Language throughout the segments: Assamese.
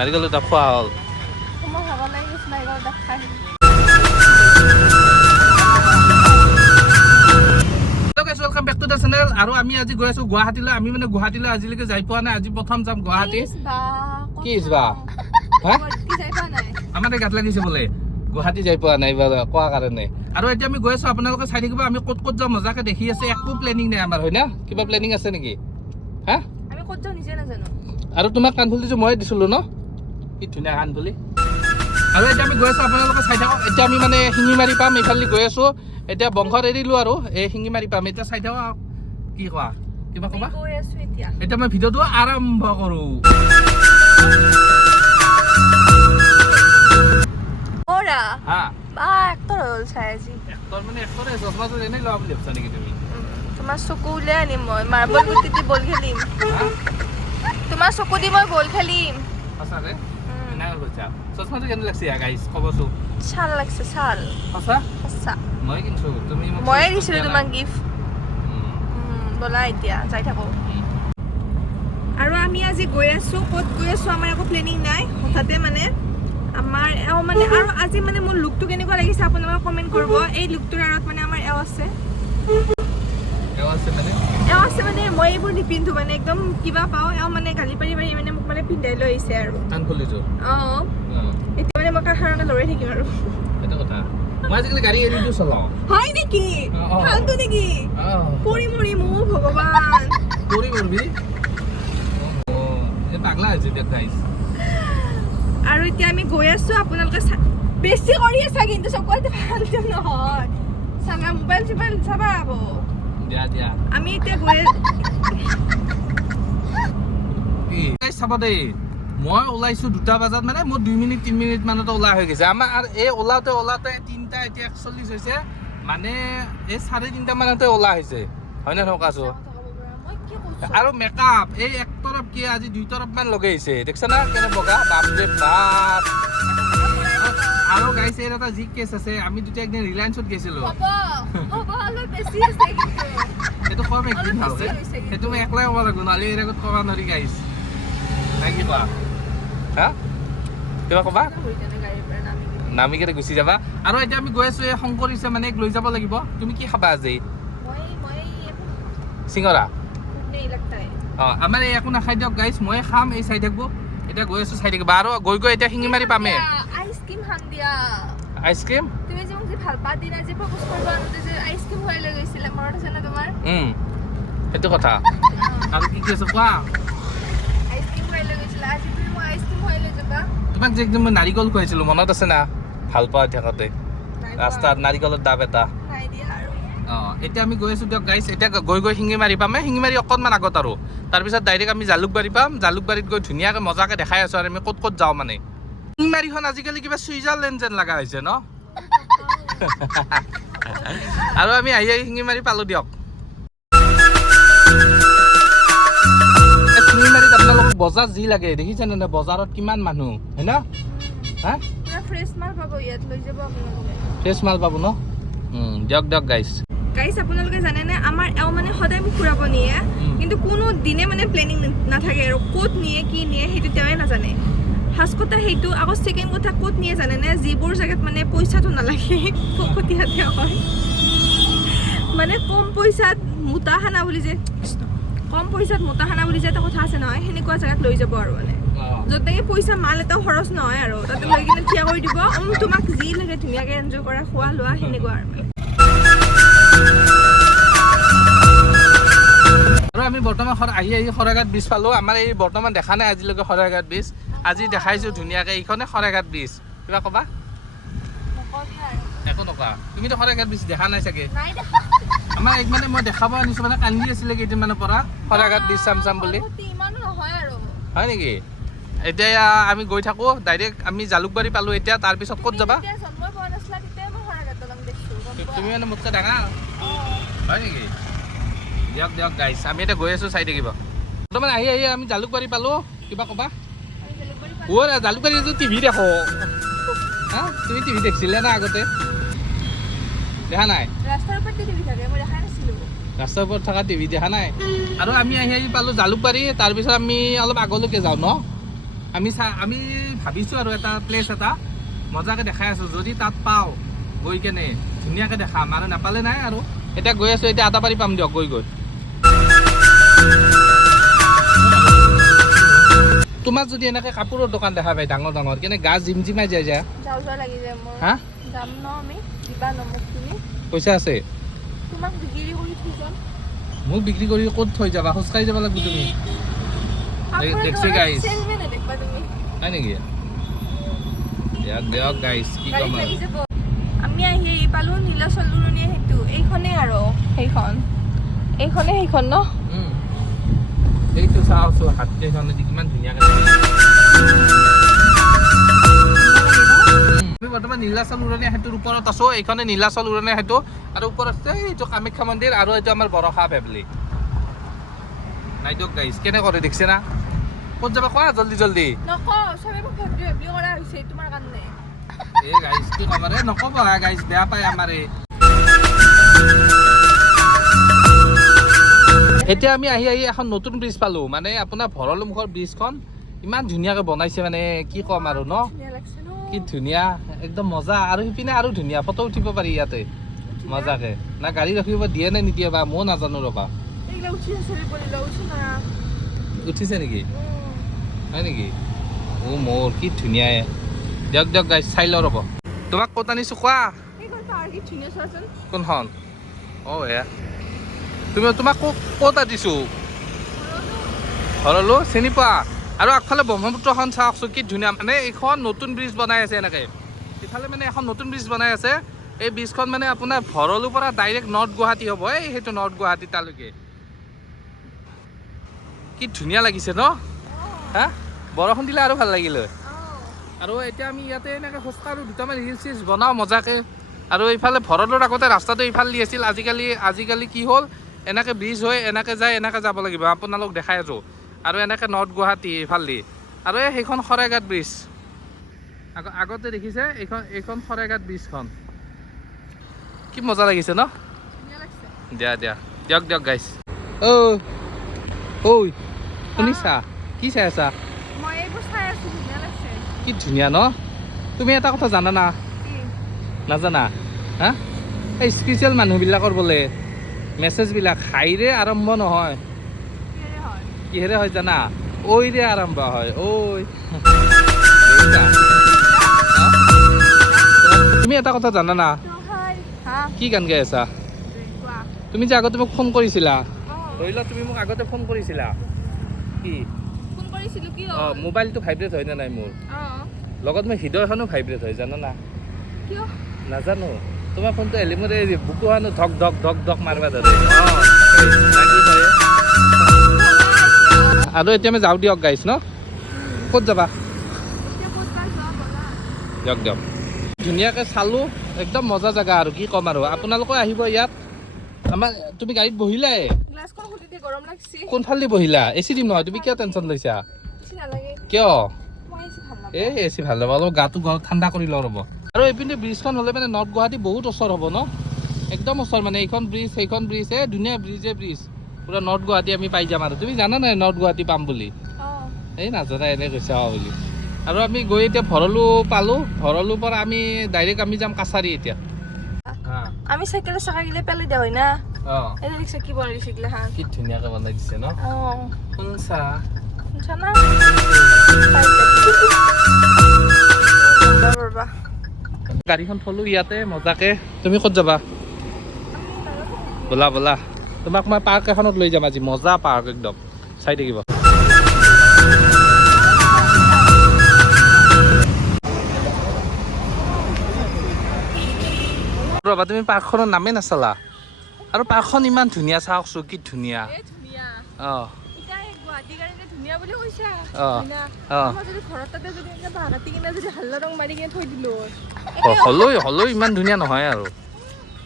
নাৰিকলৰ ডাব খোৱা হ'ল মই ভাবা লাগি নাৰিকলৰ ডাব খাই welcome back to the channel আৰু আমি আজি গৈ আছো গুৱাহাটীলৈ আমি মানে গুৱাহাটীলৈ আজিলৈকে যাই পোৱা নাই আজি প্ৰথম যাম গুৱাহাটী কি ইসবা হা কি যাই পোৱা নাই আমাৰে গাত লাগিছে বলে গুৱাহাটী যাই পোৱা নাই কোৱা কাৰণে আৰু এতিয়া আমি গৈ আছো আপোনালোকে চাই থাকিব আমি ক'ত ক'ত যাম মজাকে দেখি আছে একো প্লেনিং নাই আমাৰ হয় না কিবা প্লেনিং আছে নেকি হা আমি ক'ত যাম নিজে নাজানো আৰু তোমাক কাণফুলি যে মই দিছিলো ন কি ধুনীয়া কাণফুলি আৰু এতিয়া আমি গৈ আছো আপোনালোকে চাই থাকক এতিয়া আমি মানে শিঙিমাৰি পাম এইফালে গৈ আছো এতিয়া বংশৰ এৰিলো আৰু এই শিঙিমাৰি পাম এতিয়া চাই থাকক কি কোৱা কিবা কবা গৈ আছো এতিয়া মই ভিডিঅ'টো আৰম্ভ কৰো ওরা হা বা এক্টর হল ছায়াজি এক্টর মানে এক্টরে চশমাটো এনেই লম লেপছা নেকি তুমি তোমার চকু উলিয়াই আনিম মই মাৰ্বল গুটিতে বল খেলিম তোমাৰ চকু দি মই বল খেলিম সঁচাকে নাই কৈছা চশমাটো কেনে লাগছে গাইস কবছো ছাল লাগছে ছাল সঁচা সঁচা মই কিন্তু তুমি মই দিছিলো তোমাক গিফট বলা এতিয়া যাই থাকো আৰু আমি আজি গৈ আছো ক'ত গৈ আছো আমাৰ একো প্লেনিং নাই হঠাতে মানে আমাৰ মানে আৰু আজি মানে মোৰ লুকটো কেনেকুৱা লাগিছে আপোনালোকে কমেন্ট কৰিব এই লুকটোৰ আৰত মানে আমাৰ আছে মানে মই এইবোৰ নিপিন্ধো মানে একদম কিবা পাও মানে গালি পাৰি মানে মোক মানে পিন্ধাই লৈ আহিছে আৰু কাণ খুলিছো এতিয়া মানে মই কাহাৰণে লৰাই থাকিম আৰু এটা কথা মই আজিকালি গাড়ী এৰি দিও চলাও হয় নেকি ফালতু নেকি পৰি মৰি মোৰ ভগৱান পৰি মৰবি এ পাগলা হৈছে দেখ গাইস আৰু এতিয়া আমি গৈ আছো আপোনালোকে বেছি কৰি আছে কিন্তু সকলোতে ফালতু নহয় চাবা মোবাইল চাবা আব দিয়া আমি এতিয়া গৈ গাইস চাবা দেই মই ওলাইছো 2টা বজাত মানে মোৰ 2 মিনিট 3 মিনিট মানতে ওলা হৈ গৈছে আমাৰ আৰু এই ওলাতে 3টা এতিয়া 41 হৈছে মানে এই 3:30 মানতে ওলা হৈছে হয় না নকাছো আৰু মেকআপ এই এক তৰফ কি আজি 2 তৰফ মান লগাইছে দেখছ না কেনে বগা বাপ ৰে বাপ আৰু গাইস এর এটা জি কেস আছে আমি দুটা একদিন রিলায়েন্সত গেছিলো হ'ব অলপ বেছি আছে কিন্তু এটো কম একদিন ভালকে এটো মই একলাই হ'ব লাগব নালি এর আগত কবা নৰি গাইস নাই কি কোৱা হা কিবা কবা নামি কেনে গুচি যাবা আৰু এতিয়া আমি গৈ আছো এই শংকৰিছে মানে লৈ যাব লাগিব তুমি কি খাবা আজি মই সিংগৰা নেই লাগতা है আমাৰ এই একো নাখাই দিয়ক গাইস মই খাম এই চাই থাকব এটা গৈ আছো চাই থাকিবা আৰু গৈ এতিয়া শিঙিমাৰি পামে আইসক্ৰিম খাম দিয়া আইসক্ৰিম তুমি যে মোক যে ভাল পা দিনা যে প্ৰপোজ কৰিব আনোতে যে আইসক্ৰিম হৈ লৈ গৈছিল মনত আছে না তোমাৰ সেইটো কথা আৰু কি কৈছ কোৱা আইসক্ৰিম হৈ লৈ গৈছিল আজি তুমি মোক আইসক্ৰিম হৈ লৈ যাবা তোমাক যে একদম নাৰিকল খুৱাইছিলো মনত আছে না ভাল পাই থাকতে ৰাস্তাত নাৰিকলৰ ডাব এটা নাই দিয়া আৰু এতিয়া আমি গৈ আছো দিয়ক গাইস এতিয়া গৈ শিঙিমাৰি পামে শিঙিমাৰি অকণমান আগত আৰু তাৰপিছত ডাইৰেক্ট আমি জালুকবাৰী পাম জালুকবাৰীত গৈ ধুনীয়াকৈ মজাকৈ দেখাই আছো আৰু আমি ক'ত ক'ত যাওঁ মানে শিঙিমাৰিখন আজিকালি কিবা ছুইজাৰলেণ্ড যেন লগা হৈছে ন আৰু আমি আহি শিঙিমাৰি পালো দিয়ক শিঙিমাৰিত আপোনালোকক বজাৰ যি লাগে দেখিছেনে নে বজাৰত কিমান মানুহ হয় না হা ফ্ৰেছ মাল পাব ইয়াত লৈ যাব আপোনালোকে ফ্ৰেছ মাল পাব ন দিয়ক গাইস আপোনালোকে জানে নে আমাৰ মানে সদায় মোক ফুৰাব নিয়ে কিন্তু কোনো দিনে মানে প্লেনিং নাথাকে আৰু ক'ত নিয়ে কি নিয়ে সেইটো তেওঁৱে নাজানে ফাৰ্ষ্ট কথা সেইটো আকৌ ছেকেণ্ড কথা ক'ত নিয়ে জানে নে যিবোৰ জেগাত মানে পইচাটো নালাগে ফকতীয়াতে হয় মানে কম পইচাত মোটাখানা বুলি যে এটা কথা আছে নহয় সেনেকুৱা জেগাত লৈ যাব আৰু মানে য'ত নেকি পইচা মাল এটা খৰচ নহয় আৰু তাতে লৈ কিনে থিয়া কৰি দিব তোমাক যি লাগে ধুনীয়াকৈ এনজয় কৰা খোৱা লোৱা সেনেকুৱা আৰু মানে আৰু আমি বৰ্তমান আহি শৰাইঘাট ব্ৰিজ পালো আমাৰ এই বৰ্তমান দেখা নাই আজিলৈকে শৰাইঘাট ব্ৰিজ আজি দেখাইছো ধুনীয়াকৈ এইখনে শৰাইঘাট ব্ৰিজ কিবা কবা একো নকোৱা তুমিতো শৰাইঘাট ব্ৰিজ দেখা নাই চাগে আমাৰ এক মানে মই দেখাব আনিছো মানে কান্দি আছিলে কেইদিনমানৰ পৰা শৰাইঘাট ব্ৰিজ চাম বুলি হয় নেকি এতিয়া আমি গৈ থাকো ডাইৰেক্ট আমি জালুকবাৰী পালো এতিয়া তাৰপিছত ক'ত যাবা তুমি মানে মোতকৈ ডাঙৰ হয় নেকি দিয়ক গাইছ আমি এতিয়া গৈ আছো চাই থাকিব বৰ্তমান আহি আমি জালুকবাৰী পালো কিবা কবা জালুকবাৰী টিভি দেখো হা তুমি টিভি দেখিছিলে না আগতে দেখা নাই ৰাস্তাৰ ওপৰত থকা টিভি দেখা নাই আৰু আমি আহি পালো জালুকবাৰী তাৰপিছত আমি অলপ আগলৈকে যাওঁ ন আমি ভাবিছোঁ আৰু এটা প্লেচ এটা মজাকৈ দেখাই আছোঁ যদি তাত পাওঁ গৈ কেনে ধুনীয়াকৈ দেখাম আৰু নাপালে নাই আৰু এতিয়া গৈ আছোঁ এতিয়া আটাবাৰী পাম দিয়ক গৈ তোমাক যদি এনেকৈ কাপোৰৰ দোকান দেখা পায় ডাঙৰ ডাঙৰ কেনে গা জিমজিমাই যায় যাওঁ লাগি যায় মোৰ হা যাম ন আমি কিবা নমক তুমি পইচা আছে তোমাক বিক্ৰী কৰি থৈ যাম মোক বিক্ৰী কৰি ক'ত থৈ যাবা খোজকাঢ়ি যাব লাগিব তুমি দেখছি গাইছ হয় নেকি দিয়ক গাইছ কি ক'ম আমি আহি পালোঁ নীলাচল উৰণীয়া সেতু এইখনেই আৰু সেইখন ন এইটো চাওঁচোন হাতীখনেদি কিমান ধুনীয়াকৈ আমি বৰ্তমান নীলাচল উৰণীয়া সেতুৰ ওপৰত আছোঁ এইখনে নীলাচল উৰণীয়া সেতু আৰু ওপৰত আছে এইটো কামাখ্যা মন্দিৰ আৰু এইটো আমাৰ বৰষা ভেবলি নাই দিয়ক গাইছ কেনে কৰে দেখিছে না ক'ত যাবা কোৱা জল্দি এই গাইছ কি ক'ম আৰু নক'ব গাইছ বেয়া পায় আমাৰে এতিয়া আমি আহি এখন নতুন ব্ৰিজ পালোঁ মানে আপোনাৰ ভৰলুমুখৰ ব্ৰিজখন ইমান ধুনীয়াকৈ বনাইছে মানে কি ক'ম আৰু ন কি ধুনীয়া একদম মজা আৰু সিপিনে আৰু ধুনীয়া ফটো উঠিব পাৰি ইয়াতে মজাকৈ না গাড়ী ৰাখিব দিয়ে নে নিদিয়ে বা ময়ো নাজানো ৰ'বা উঠিছে নেকি হয় নেকি মোৰ কি ধুনীয়া দিয়ক গাইছ চাই লওঁ ৰ'ব তোমাক ক'ত আনিছোঁ কোৱা কোনখন এয়া তোমাক ক'ত আনিছোঁ ভৰলো চিনি পোৱা আৰু আগফালে ব্ৰহ্মপুত্ৰখন চাওকচোন কি ধুনীয়া মানে এইখন নতুন ব্ৰিজ বনাই আছে এনেকৈ ইফালে মানে এখন নতুন ব্ৰিজ বনাই আছে এই ব্ৰিজখন মানে আপোনাৰ ভৰলুৰ পৰা ডাইৰেক্ট নৰ্থ গুৱাহাটী হ'ব সেইটো নৰ্থ গুৱাহাটী তালৈকে কি ধুনীয়া লাগিছে ন হা বৰষুণ দিলে আৰু ভাল লাগিলে আৰু এতিয়া আমি ইয়াতে এনেকৈ খোজকাঢ়োঁ দুটামান ৰিলচ চিলচ বনাওঁ মজাকৈ আৰু এইফালে ভৰলুৰ আগতে ৰাস্তাটো এইফালে দি আছিল আজিকালি কি হ'ল এনেকৈ ব্ৰিজ হৈ এনেকৈ যায় এনেকৈ যাব লাগিব আপোনালোক দেখাই আছোঁ আৰু এনেকৈ নৰ্থ গুৱাহাটী এইফালে আৰু সেইখন শৰাইঘাট ব্ৰিজ আগতে দেখিছে এইখন শৰাইঘাট ব্ৰিজখন কি মজা লাগিছে ন দিয়া দিয়ক গাইছ ঐ শুনিছা কি চাই আছা কি ধুনীয়া ন তুমি এটা কথা জানা না নাজানা হা এই স্পেচিয়েল মানুহবিলাকৰ বোলে মেছেজবিলাক হাইৰে আৰম্ভ নহয় কিহেৰে হয় জানা ঐৰে আৰম্ভ হয় তুমি এটা কথা জানা না কি গান গাই আছা তুমি যে আগতে মোক ফোন কৰিছিলা ধৰি লোৱা তুমি মোক আগতে ফোন কৰিছিলা কি মোবাইলটো ভাইব্ৰেট হয় নে নাই মোৰ লগত মই হৃদয়খনো ভাইব্ৰেট হয় জানা না নাজানো তোমাৰ ফোনটো এলি মোৰ এই বুকুখনো ধক ধক মাৰিবা ধৰে আৰু এতিয়া আমি যাওঁ দিয়ক গাইছ ন ক'ত যাবা দিয়ক ধুনীয়াকৈ চালোঁ একদম মজা জেগা আৰু কি ক'ম আৰু আপোনালোকে আহিব ইয়াত আমাৰ তুমি গাড়ীত বহিলাই কোনফালে বহিলা এচি দিম নহয় তুমি কিয় টেনশ্যন লৈছা কিয় এচি ভাল হ'ব অলপ গাটো ঠাণ্ডা কৰি লওঁ ৰ'ব আৰু এইপিনে ব্ৰিজখন হ'লে মানে নৰ্থ গুৱাহাটী বহুত ওচৰ হ'ব ন একদম ওচৰ মানে এইখন ব্ৰিজ ধুনীয়া ব্ৰিজ পুৰা নৰ্থ গুৱাহাটী আমি পাই যাম আৰু তুমি জানা নাই নৰ্থ গুৱাহাটী পাম বুলি এই নাজানা এনে কৈছা বুলি আৰু আমি গৈ এতিয়া ভৰলু পালোঁ ভৰলুৰ পৰা আমি ডাইৰেক্ট আমি যাম কাছাৰী এতিয়া আমি চাইকেলৰ চাকাগিলা পেলাই দিয়া হয় না কি বনাই দিছে কি ধুনীয়াকৈ বনাই দিছে ন শুনছা না গাড়ীখন থলোঁ ইয়াতে মজাকৈ তুমি ক'ত যাবা ব'লা তোমাক মই পাৰ্ক এখনত লৈ যাম আজি মজা পাৰ্ক একদম চাই থাকিব ৰ'বা তুমি পাৰ্কখনৰ নামেই নাচালা আৰু পাৰ্কখন ইমান ধুনীয়া চাওকচোন কি ধুনীয়া হ'লেও ইমান ধুনীয়া নহয় আৰু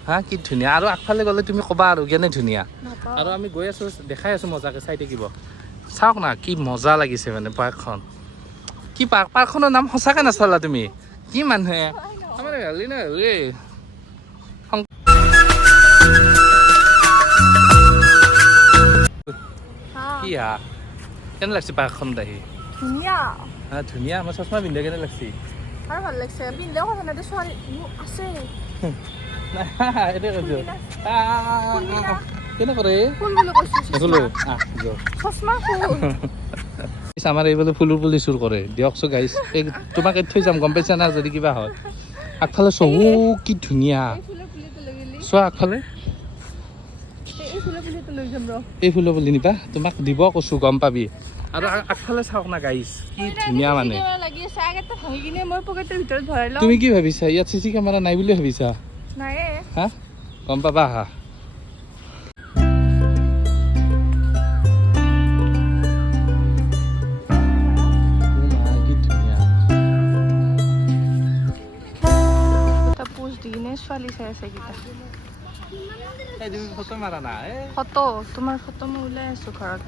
হা কি ধুনীয়া আৰু আগফালে গ'লে তুমি ক'বা আৰু কেনে ধুনীয়া আৰু আমি গৈ আছোঁ দেখাই আছোঁ মজাকৈ চাই থাকিব চাওক না কি মজা লাগিছে মানে পাৰ্কখন কি পাৰ্কখনৰ নাম সঁচাকৈ নাচালা তুমি কি মানুহে আমাৰ হেৰি নাই হেৰি কি কেনে লাগিছে পাৰ্কখনত আহি ধুনীয়া ধুনীয়া আমাৰ চশমা পিন্ধে কেনে লাগছি আৰু ভাল লাগিছে পিন্ধিলেও কথা নাই ছোৱালী আছে এইটোৱে কৈছো কেনে কৰে ফুল বুলি কৈছো ফুলো চশমা ফুল আমাৰ এইফালে ফুলৰ পুলি চুৰ কৰে দিয়কচোন গাইছ তোমাক থৈ যাম গম পাইছা না যদি কিবা হয় আগফালে চহু কি ধুনীয়া চোৱা আগফালে এই ফুলৰ পুলি নিবা তোমাক দিব কৈছো গম পাবি আৰু আগফালে চাওক না গাইছ কি ধুনীয়া মানে তুমি কি ভাবিছা ইয়াত চিচি কেমেৰা নাই বুলি ভাবিছা হা গম পাবা হা ছোৱালী চাই আছে কিটা ফটো মাৰা না ফটো তোমাৰ ফটো মই ওলাই আছো ঘৰত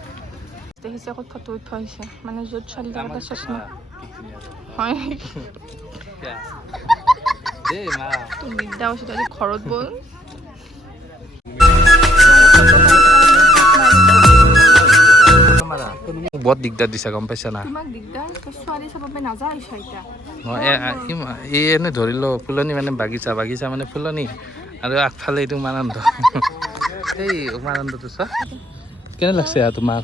দেখিছে ক'ত ফটো উঠোৱা হৈছে মানে য'ত ছোৱালী জগতে চশমা হয় তুমি দিগদাৰ হৈছে তই ঘৰত বল বহুত দিগদাৰ দিছা গম পাইছা না তোমাক দিগদাৰ ছোৱালী চাব পাই নাযাওঁ এতিয়া এই এনে ধৰিলো ফুলনি মানে বাগিচা মানে ফুলনি আৰু আগফালে এইটো উমানন্দ এই উমানন্দটো চোৱা কেনে লাগছে তোমাৰ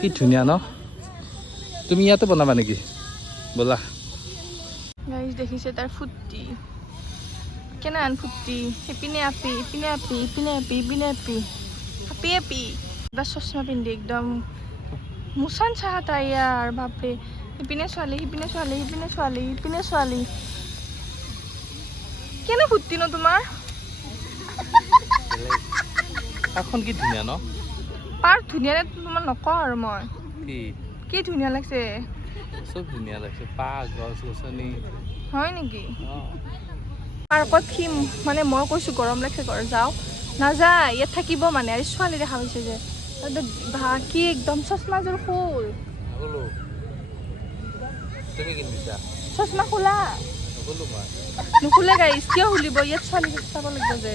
কি ধুনীয়া ন তুমি ইয়াতে বনাবা নেকি ব'লা গাইজ দেখিছে তাৰ ফুটি কেনে আন ফুটি ইপিনে আপি ইপিনে আপি ইপিনে আপি ইপিনে আপি আপি আপি এটা চশমা পিন্ধি একদম মুছান চাহ তাই ইয়াৰ বাপৰে ইপিনে ছোৱালী সিপিনে ছোৱালী সিপিনে ছোৱালী ইপিনে ছোৱালী কেনে ফুটি ন তোমাৰ পাৰ্কখন কি ধুনীয়া ন পাৰ্ক ধুনীয়া নে তোমাৰ নকওঁ আৰু মই কি ধুনীয়া লাগছে চব ধুনীয়া লাগছে পাৰ্ক গছ গছনি হয় নেকি পাৰ্কত কি মানে মই কৈছোঁ গৰম লাগছে ঘৰ যাওঁ নাযায় ইয়াত থাকিব মানে আৰু ছোৱালী দেখা হৈছে যে কি একদম চশমাযোৰ খোল চশমা খোলা নুখোলে গাইছ কিয় খুলিব ইয়াত ছোৱালী চাব লাগিব যে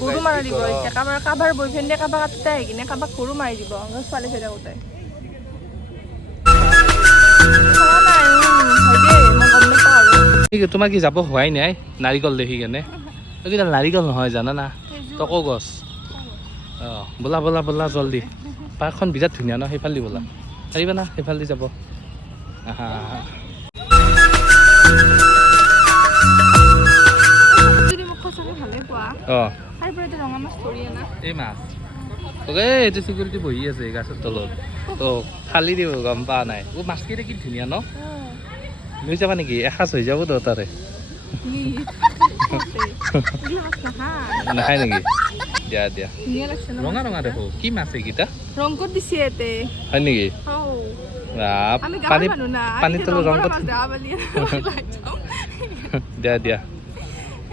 গৰু মাৰি দিব এতিয়া কাৰোবাৰ বয়ফ্ৰেণ্ডে কাৰোবাক কাটোতে আহি কিনে কাৰোবাক গৰু মাৰি দিব ছোৱালী চাই থাকোঁতে তোমাৰ কি যাব হোৱাই নাই নাৰিকল দেখি কেনে এইকেইডাল নাৰিকল নহয় জানা না টকৌ গছ অঁ ব'লা ব'লা ব'লা জলদি পাৰ্কখন বিৰাট ধুনীয়া ন সেইফালে ব'লা পাৰিবা না সেইফালে যাব আহা অঁ এই মাছ এইটো চিকিউৰিটি বহি আছে গাছৰ তলত তো ফালি দিব গম পোৱা নাই মাছকেইটা কি ধুনীয়া ন লৈ যাবা নেকি এসাঁজ হৈ যাব তো তাৰে নাখায় নেকি দিয়া দিয়া ৰঙা ৰঙা দেখো কি মাছ এইকেইটা ৰংকত দিছে হয় নেকি পানীৰ তলত ৰং দিয়া দিয়া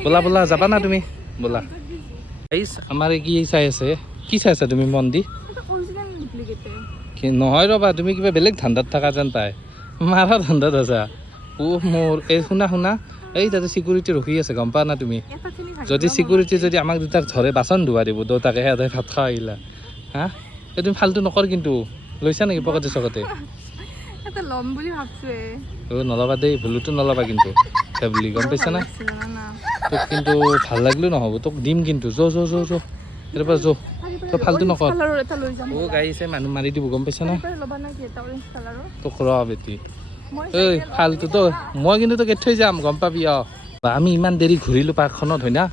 ব'লা ব'লা যাবা না তুমি ব'লা আমাৰ কি চাই আছে কি চাই আছা তুমি মন দি নহয় ৰ'বা তুমি কিবা বেলেগ ধান্দাত থকা যেন পাই মাৰা ধান্দাত আছা মোৰ এই শুনা শুনা এই তাতে চিকিউৰিটি ৰখি আছে গম পোৱা না তুমি যদি চিকিউৰিটি যদি আমাক দুটাক ধৰে বাচন ধোৱা দিব দুটাকে সিহঁতে ভাত খাই আহিলা হা এই তুমি ফাল্টু নকৰ কিন্তু লৈছা নেকি পকেটে চকতে ল'ম বুলি ভাবছোঁ নল'বা দেই ভুলতো নল'বা কিন্তু ভেবলি গম পাইছা না তোক কিন্তু ভাল লাগিলেও নহ'ব তোক দিম কিন্তু এটাৰ পৰা তই ফাল্টু নকৰ গাড়ীছে মানুহ মাৰি দিব গম পাইছা না তোক ৰ বেটি ঐ ফাল্টুতো মই কিন্তু তোক থৈ যাম গম পাবি আমি ইমান দেৰি ঘূৰিলোঁ পাৰ্কখনত হয় না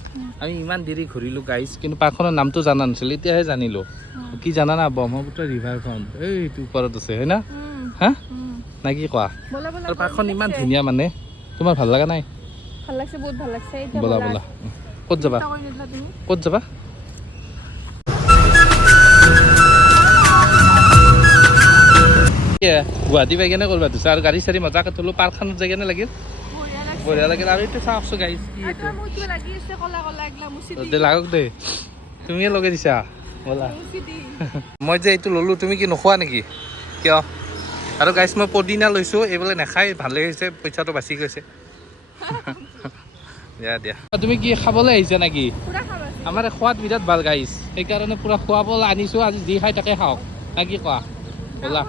আমি ইমান দেৰি ঘূৰিলোঁ গাইজ কিন্তু পাৰ্কখনৰ নামটো জানা নাছিলোঁ এতিয়াহে জানিলোঁ কি জানা না ব্ৰহ্মপুত্ৰ ৰিভাৰখন এইটো ওপৰত আছে হয় না হা নাই কি কোৱা আৰু পাৰ্কখন ইমান ধুনীয়া মানে তোমাৰ ভাল লগা নাই ব'লা ব'লা ক'ত যাবা ক'ত যাবা গুৱাহাটী পাই কেনে কৰিবা দিছা আৰু গাড়ী চাড়ী মজাকে থলো পাৰ্কখনত যাই কেনে লাগিল বঢ়িয়া লাগিল আৰু এতিয়া চাওকচোন গাড়ী লাগক দে তুমিয়ে লগাই দিছা ব'লা মই যে এইটো ল'লোঁ তুমি কি নোখোৱা নেকি কিয় আৰু গাইছ মই পদিনা লৈছোঁ এইবোলে নাখাই ভালেই হৈছে পইচাটো বাচি গৈছে দিয়া দিয়া তুমি কি খাবলৈ আহিছা নেকি আমাৰ খোৱাত বিৰাট ভাল গাইছ সেইকাৰণে পূৰা খুৱাবলৈ আনিছোঁ আজি যি খাই তাকে খাওক নে কি কোৱা ব'লা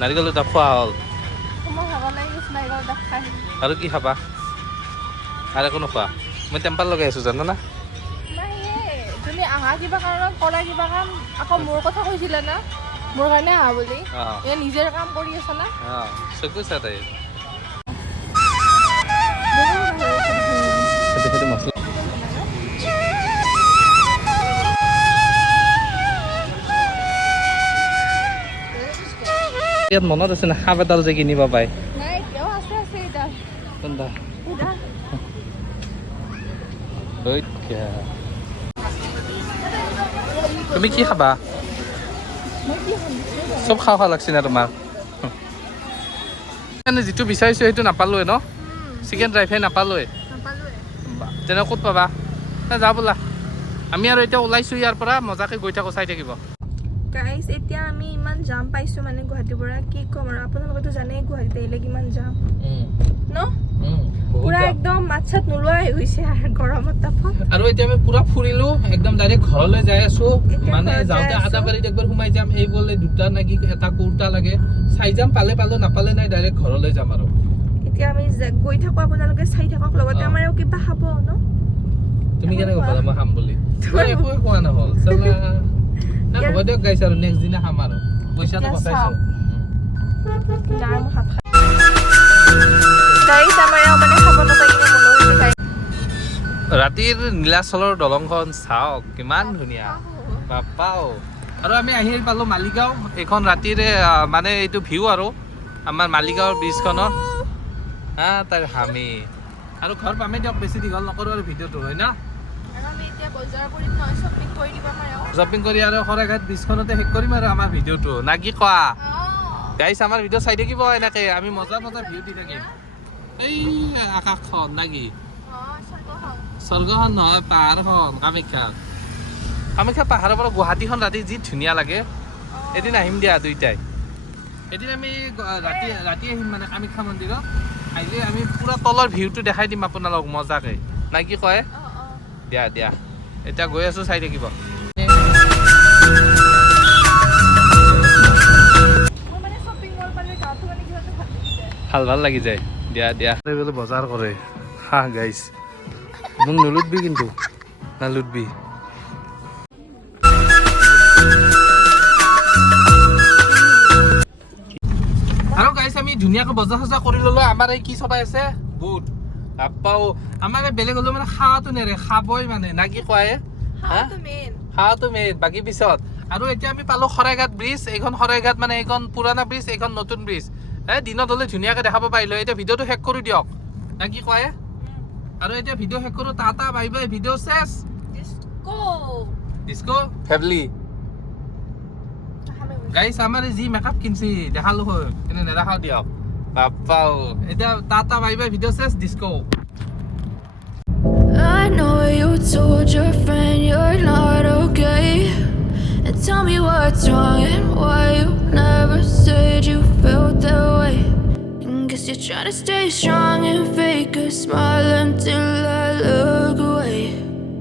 নাৰিকল দুটা খোৱা হ'ল মই ভাগৰ লাগি গৈছে নাৰিকল দাব খাই আৰু কি খাবা আৰু একো নোখোৱা মই টেম্পাৰ লগাই আছোঁ জানা না নাই তুমি আহা কিবা কাৰণত কৰা কিবা কাম আকৌ মোৰ কথা কৈছিলা না মোৰ কাৰণে আহা বুলি এই নিজৰ কাম কৰি আছা না চকু চা তাই ইয়াত মনত আছে না সাপ এডাল যে কিনিব পায় নাই এতিয়াও আছে এটা কোনটা তুমি কি খাবা চব খাওঁ লাগছে না তোমাৰ যিটো বিচাৰিছোঁ সেইটো নাপালোৱে ন চিকেন ড্ৰাই ফ্ৰাই নাপালোৱে তেনে ক'ত পাবা যা বোলা আমি আৰু এতিয়া ওলাইছোঁ ইয়াৰ পৰা মজাকৈ গৈ থাকোঁ চাই থাকিব গাইজ এতিয়া আমি ইমান জাম পাইছোঁ মানে গুৱাহাটীৰ পৰা কি ক'ম আৰু আপোনালোকেতো জানেই গুৱাহাটীত আহিলে কিমান জাম ন পুৰা একদম মাত চাত নোলোৱা হৈ গৈছে গৰমত তাপত আৰু এতিয়া আমি পুৰা ফুৰিলো একদম ডাইৰেক্ট ঘৰলৈ যাই আছো মানে যাওঁতে আদাবাৰীত একবাৰ সোমাই যাম এই বোলে দুটা নাকি এটা কুৰ্তা লাগে চাই যাম পালে পালো নাপালে নাই ডাইৰেক্ট ঘৰলৈ যাম আৰু এতিয়া আমি গৈ থাকো আপোনালোকে চাই থাকক লগতে আমাৰ আৰু কিবা খাব ন তুমি কেনে গম পালা মই খাম বুলি মই একোৱে খোৱা নহ'ল চালা না হ'ব দিয়ক গাইছ আৰু নেক্সট দিনা খাম আৰু পইচাটো বচাইছো নাই মই ভাত খাই গাইছ আমাৰ মানে খাব নাপাই কিনে মনৰ হৈছে গাইছ ৰাতিৰ নীলাচলৰ দলংখন চাওক কিমান ধুনীয়া বাপাও আৰু আমি আহি পালোঁ মালিগাঁও এইখন ৰাতিৰে মানে এইটো ভিউ আৰু আমাৰ মালিগাঁৱৰ ব্ৰিজখনৰ তাৰ হামি আৰু ঘৰ পামেই দিয়ক বেছি দীঘল নকৰোঁ আৰু ভিডিঅ'টো হয় না শ্বপিং কৰি আৰু শৰাইঘাট ব্ৰিজখনতে শেষ কৰিম আৰু আমাৰ ভিডিঅ'টো না কি কোৱা গাইছ আমাৰ ভিডিঅ' চাই থাকিব এনেকৈ আমি মজা মজা ভিউ দি থাকিম এই আকাশখন না কি স্বৰ্গখন নহয় পাহাৰখন কামাখ্যা পাহাৰৰ পৰা গুৱাহাটীখন ৰাতি যি ধুনীয়া লাগে এদিন আহিম দিয়া দুইটাই এদিন আমি ৰাতি আহিম মানে কামাখ্যা মন্দিৰত আহিলে আমি পুৰা তলৰ ভিউটো দেখাই দিম আপোনালোক মজাকৈ না কি কয় দিয়া দিয়া এতিয়া গৈ আছোঁ চাই থাকিব ভাল লাগি যায় দিয়া দিয়া বোলে বজাৰ কৰে হাঁ গাইছ মোক নলুটবি কিন্তু নালুটবি আৰু গাইছ আমি ধুনীয়াকৈ বজাৰ চজাৰ কৰি ল'লো আমাৰ এই কি চবাই আছে বুট বাপ্পাও আমাৰ বেলেগ হ'লেও মানে খাৱাটো নেৰে খাবই মানে না কি কয় খাৱাটো মেইন বাকী পিছত আৰু এতিয়া আমি পালোঁ শৰাইঘাট ব্ৰিজ এইখন শৰাইঘাট মানে এইখন পুৰণা ব্ৰিজ এইখন নতুন ব্ৰিজ দিনত হ'লে ধুনীয়াকৈ দেখাব পাৰিলোঁ এতিয়া ভিডিঅ'টো শেষ কৰি দিয়ক না কি কয় আৰু এতিয়া ভিডিঅ' শেষ কৰোঁ টাটা বাই বাই ভিডিঅ' চেছ ডিস্কো ভেবলি গাইছ আমাৰ যি মেকআপ কিনছি দেখালো হয় কিন্তু নেদেখাও দিয়ক বাপ্পাও এতিয়া tata bye bye video' chess disco I know you told your friend you're not okay, and tell me what's wrong and why you never said you felt that way. Guess you're trying to stay strong and fake a smile until I look away.